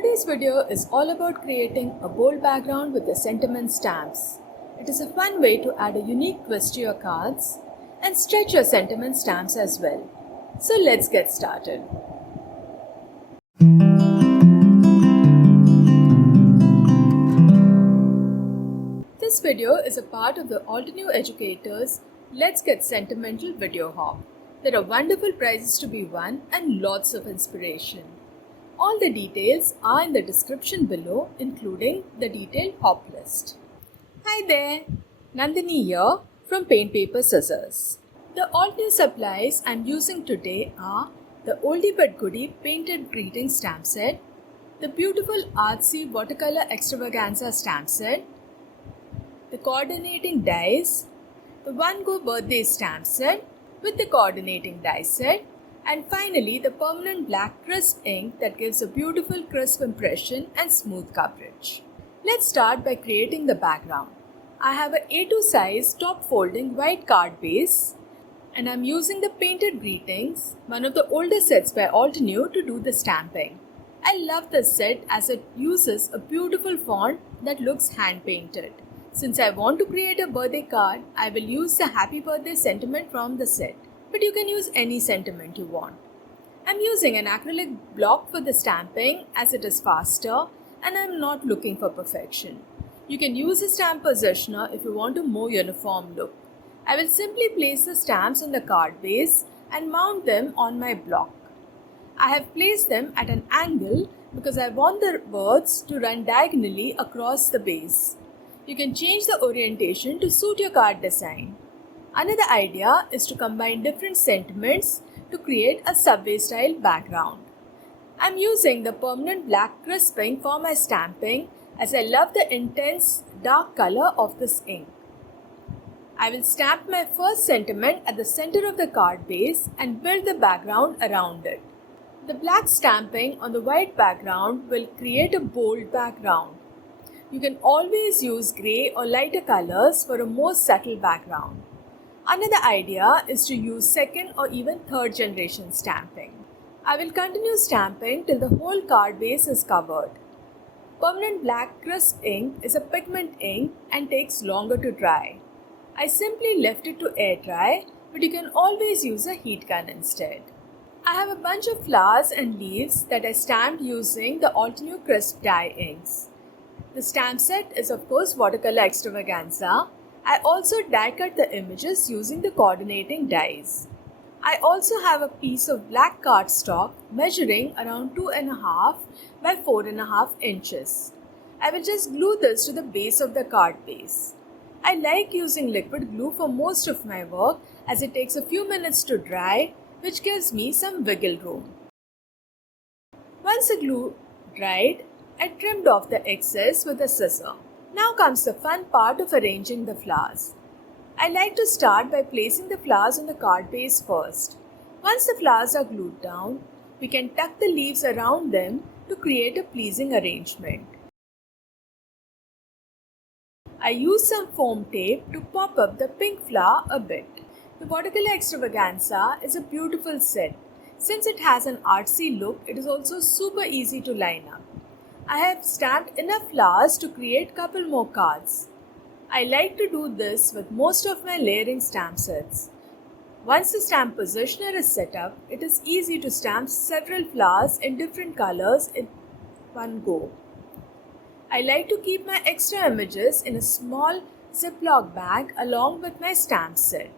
Today's video is all about creating a bold background with the sentiment stamps. It is a fun way to add a unique twist to your cards and stretch your sentiment stamps as well. So let's get started. This video is a part of the Altenew Educators Let's Get Sentimental video hop. There are wonderful prizes to be won and lots of inspiration. All the details are in the description below, including the detailed hop list. Hi there, Nandini here from Paint Paper Scissors. The Altenew supplies I'm using today are the Oldie But Goodie Painted Greeting Stamp Set, the beautiful artsy watercolor extravaganza stamp set, the coordinating dies, the One Go Birthday stamp set with the coordinating die set, and finally the permanent black crisp ink that gives a beautiful crisp impression and smooth coverage. Let's start by creating the background. I have a A2 size top folding white card base and I'm using the Painted Greetings, one of the older sets by Altenew, to do the stamping. I love this set as it uses a beautiful font that looks hand painted. Since I want to create a birthday card, I will use the happy birthday sentiment from the set. But you can use any sentiment you want. I'm using an acrylic block for the stamping as it is faster and I'm not looking for perfection. You can use a stamp positioner if you want a more uniform look. I will simply place the stamps on the card base and mount them on my block. I have placed them at an angle because I want the words to run diagonally across the base. You can change the orientation to suit your card design. Another idea is to combine different sentiments to create a subway style background. I'm using the permanent black crisp ink for my stamping as I love the intense dark color of this ink. I will stamp my first sentiment at the center of the card base and build the background around it. The black stamping on the white background will create a bold background. You can always use grey or lighter colors for a more subtle background. Another idea is to use second or even third generation stamping. I will continue stamping till the whole card base is covered. Permanent black crisp ink is a pigment ink and takes longer to dry. I simply left it to air dry, but you can always use a heat gun instead. I have a bunch of flowers and leaves that I stamped using the Altenew Crisp dye inks. The stamp set is of course watercolor extravaganza. I also die cut the images using the coordinating dies. I also have a piece of black cardstock measuring around 2.5 by 4.5 inches. I will just glue this to the base of the card base. I like using liquid glue for most of my work as it takes a few minutes to dry, which gives me some wiggle room. Once the glue dried, I trimmed off the excess with a scissor. Now comes the fun part of arranging the flowers. I like to start by placing the flowers on the card base first. Once the flowers are glued down, we can tuck the leaves around them to create a pleasing arrangement. I use some foam tape to pop up the pink flower a bit. The watercolor extravaganza is a beautiful set. Since it has an artsy look, it is also super easy to line up. I have stamped enough flowers to create couple more cards. I like to do this with most of my layering stamp sets. Once the stamp positioner is set up, it is easy to stamp several flowers in different colors in one go. I like to keep my extra images in a small Ziploc bag along with my stamp set.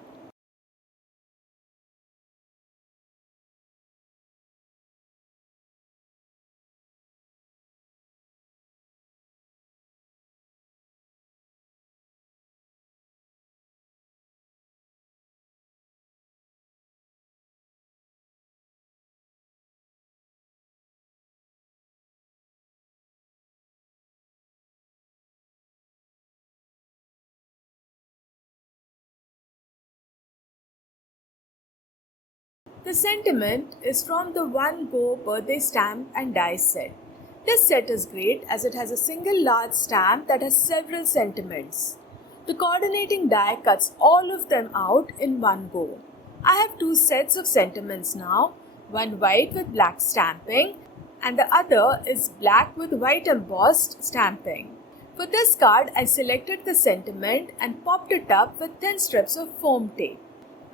The sentiment is from the One Go Birthday Stamp and Die set. This set is great as it has a single large stamp that has several sentiments. The coordinating die cuts all of them out in one go. I have two sets of sentiments now, one white with black stamping and the other is black with white embossed stamping. For this card, I selected the sentiment and popped it up with thin strips of foam tape.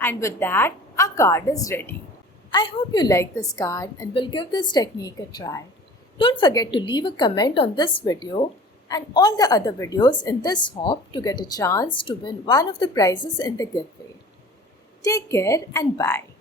And with that, our card is ready. I hope you like this card and will give this technique a try. Don't forget to leave a comment on this video and all the other videos in this hop to get a chance to win one of the prizes in the giveaway. Take care and bye.